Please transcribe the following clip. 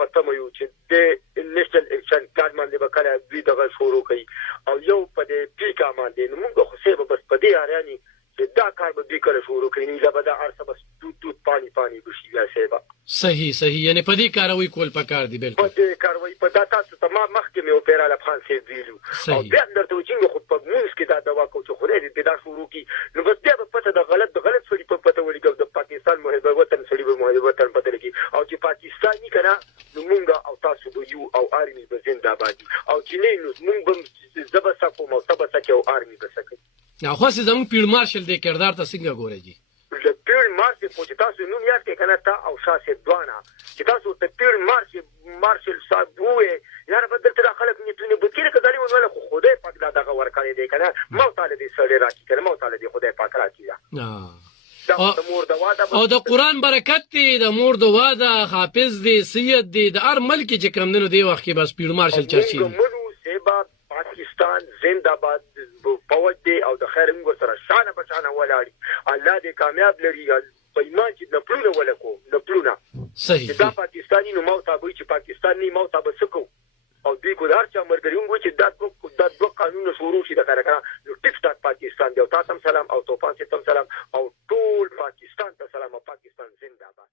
په تمه یو چې د نېشنل اکشن کارت باندې به کله دوی دغه شروع کوي او یو په دې پیکا باندې نو موږ خو سه به بس په دې اړه چې دا کار به دوی کله شروع کوي نه به دا ارسه بس دود پانی بشي بیا سیبا صحیح یعنی په دې کاروي کول پکار دی بالکل په دې کاروي په دا تاسو تمام مخکې مې اوپرا لفان سي ویلو او بیا درته وچینګ خو په موږ کې دا دوا کو چې خوري دې دا شروع کی نو بس بیا په پته د غلط سړي په پته ولګو د پاکستان محب وطن سړي به محب وطن پته لګي او چې پاکستاني کنه نو موږ او تاسو به یو او ارمي به زنده‌باد او چې نه نو موږ به زبسا کوم او تبسا کې او ارمي به سکه نو خو سي زمون پیړ مارشل د کردار ته څنګه ګوري جی د پیړ مارشل په تاسو نوم یاد کې کنه تا او شاسه دوانه چې تاسو ته پیړ مارشل صاحب وې یاره بدل تر خلک نیتونه بکیره کداري ونه خو خدای پاک دا دغه ورکړی دی کنه مو تعالی دې سړی راکی کنه مو تعالی دې خدای پاک راکی او د قران برکت دی د مور د واده حافظ دی سید دی د هر ملک چې کمندونو دی وخت کې بس پیړ مارشل چرچی منو سیبا پاکستان زنده‌باد فوج دی او د خیر موږ سره شانه بشانه ولاړی الله دې کامیاب لري په ایمان چې د پلونه ولکو صحیح دا پاکستانی نو مو تابوي چې پاکستاني مو تاب سکو او دوی کو دار چې مرګریون چې دا دوه قانون شروع شي د کارکا نو ټیک ټاک پاکستان دی او تاسو سلام او توفان ستم سلام او ټول پاکستان ته سلام او پاکستان زنده‌باد